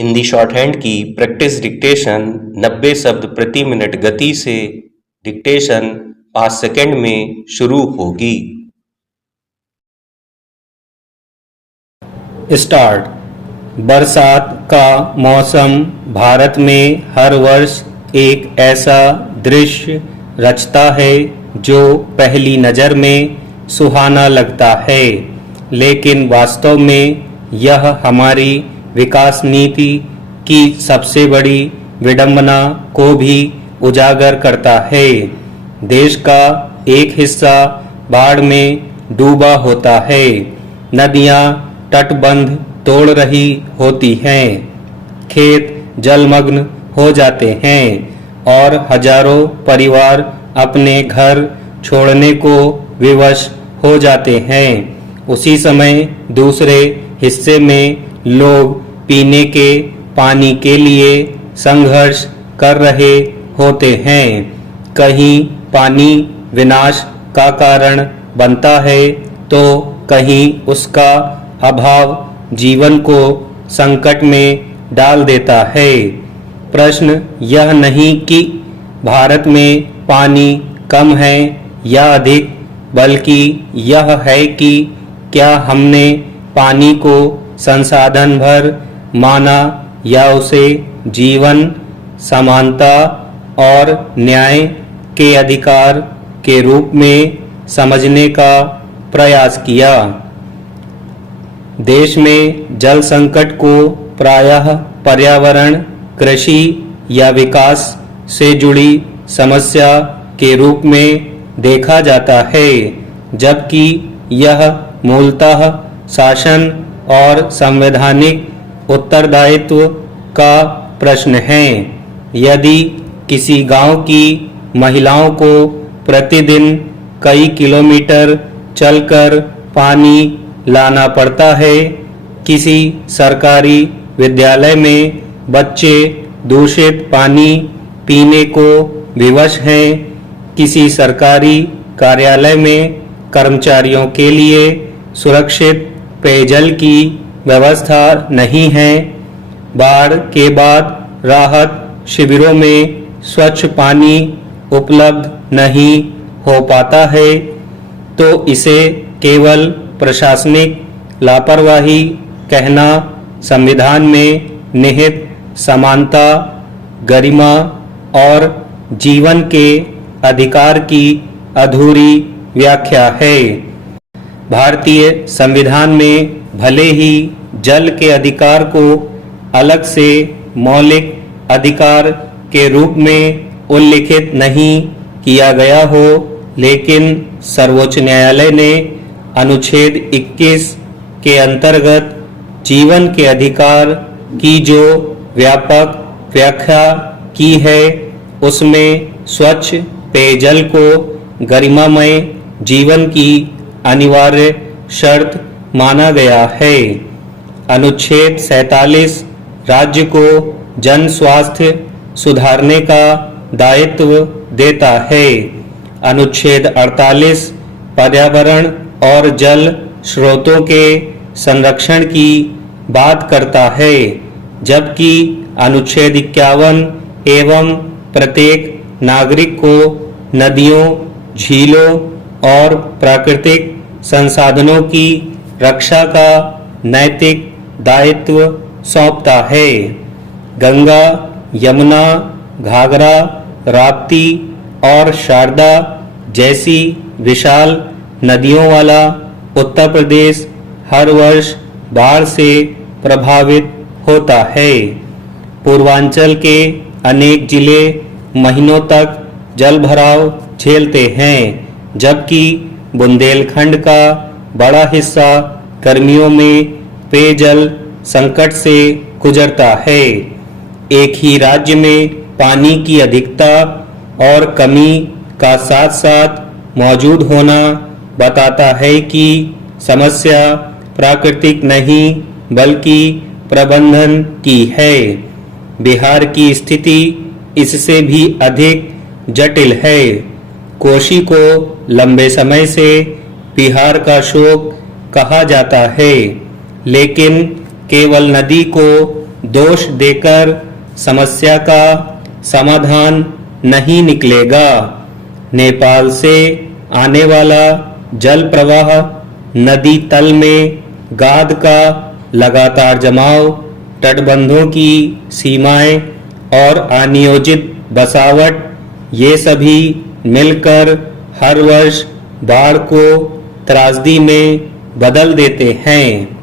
Hindi shorthand की practice dictation 90 शब्द प्रति मिनट गति से डिक्टेशन 5 सेकंड में शुरू होगी। स्टार्ट। बरसात का मौसम भारत में हर वर्ष एक ऐसा दृश्य रचता है जो पहली नज़र में सुहाना लगता है, लेकिन वास्तव में यह हमारी विकास नीति की सबसे बड़ी विडंबना को भी उजागर करता है। देश का एक हिस्सा बाढ़ में डूबा होता है, नदियां तटबंध तोड़ रही होती हैं, खेत जलमग्न हो जाते हैं और हजारों परिवार अपने घर छोड़ने को विवश हो जाते हैं। उसी समय दूसरे हिस्से में लोग पीने के पानी के लिए संघर्ष कर रहे होते हैं। कहीं पानी विनाश का कारण बनता है तो कहीं उसका अभाव जीवन को संकट में डाल देता है। प्रश्न यह नहीं कि भारत में पानी कम है या अधिक, बल्कि यह है कि क्या हमने पानी को संसाधन भर माना या उसे जीवन, समानता और न्याय के अधिकार के रूप में समझने का प्रयास किया। देश में जल संकट को प्रायः पर्यावरण, कृषि या विकास से जुड़ी समस्या के रूप में देखा जाता है, जबकि यह मूलतः शासन और संवैधानिक उत्तरदायित्व का प्रश्न है। यदि किसी गांव की महिलाओं को प्रतिदिन कई किलोमीटर चलकर पानी लाना पड़ता है, किसी सरकारी विद्यालय में बच्चे दूषित पानी पीने को विवश हैं, किसी सरकारी कार्यालय में कर्मचारियों के लिए सुरक्षित पेयजल की व्यवस्था नहीं है, बाढ़ के बाद राहत शिविरों में स्वच्छ पानी उपलब्ध नहीं हो पाता है, तो इसे केवल प्रशासनिक लापरवाही कहना संविधान में निहित समानता, गरिमा और जीवन के अधिकार की अधूरी व्याख्या है। भारतीय संविधान में भले ही जल के अधिकार को अलग से मौलिक अधिकार के रूप में उल्लिखित नहीं किया गया हो, लेकिन सर्वोच्च न्यायालय ने अनुच्छेद 21 के अंतर्गत जीवन के अधिकार की जो व्यापक व्याख्या की है, उसमें स्वच्छ पेयजल को गरिमामय जीवन की अनिवार्य शर्त माना गया है। अनुच्छेद 47 राज्य को जन स्वास्थ्य सुधारने का दायित्व देता है। अनुच्छेद 48 पर्यावरण और जल स्रोतों के संरक्षण की बात करता है, जबकि अनुच्छेद 51 एवं प्रत्येक नागरिक को नदियों, झीलों और प्राकृतिक संसाधनों की रक्षा का नैतिक दायित्व सौंपता है। गंगा, यमुना, घाघरा, राप्ती और शारदा जैसी विशाल नदियों वाला उत्तर प्रदेश हर वर्ष बाढ़ से प्रभावित होता है। पूर्वांचल के अनेक जिले महीनों तक जलभराव झेलते हैं, जबकि बुंदेलखंड का बड़ा हिस्सा गर्मियों में पेयजल संकट से गुजरता है। एक ही राज्य में पानी की अधिकता और कमी का साथ साथ मौजूद होना बताता है कि समस्या प्राकृतिक नहीं बल्कि प्रबंधन की है। बिहार की स्थिति इससे भी अधिक जटिल है। कोशी को लंबे समय से बिहार का शोक कहा जाता है, लेकिन केवल नदी को दोष देकर समस्या का समाधान नहीं निकलेगा। नेपाल से आने वाला जल प्रवाह नदी तल में गाद का लगातार जमाव, तटबंधों की सीमाएं और अनियोजित बसावट, ये सभी मिलकर हर वर्ष बाढ़ को त्रासदी में बदल देते हैं।